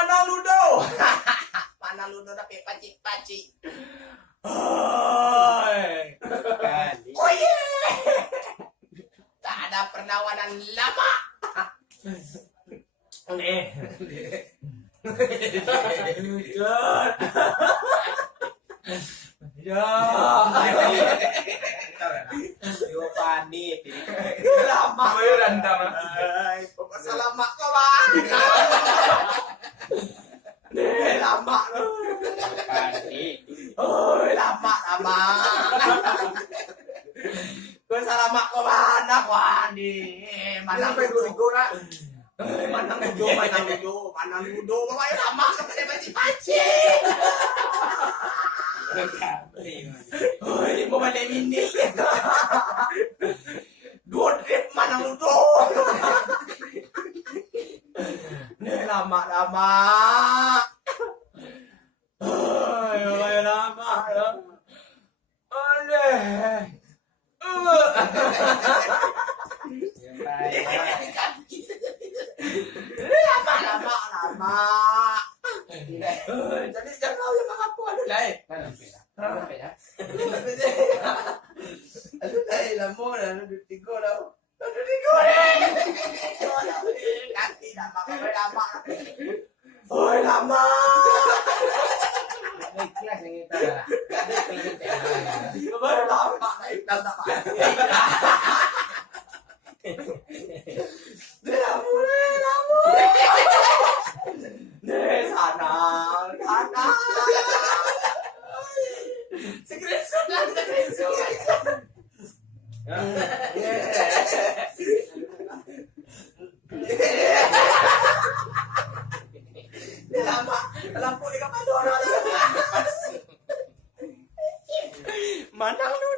Mana ludo? Mana ludo tapi pacik-pacik. Oh yeah. Tak ada perlawanan lama. Panik. Lama. Ayo randang. Lama kawan. Lama. Panik. Oh, lama. Kau salamat kau mana kawan di mana ludo nak? Mana ludo? Kau lama kau pacik-pacik. Oh, ini mau balik mini. Dua trip mana ludo? Nih lama. Ayo lama. Oleh. Lama. Jadi jangan kau yang mengaku aduh lah. Aduh dah lama dah duduk tiga dah. Nanti lama. Oh lama. Kelas yang kita dah. Lama tak Lama. Sana. Screenshot. Lama. Lampu di kapal. Mana lu?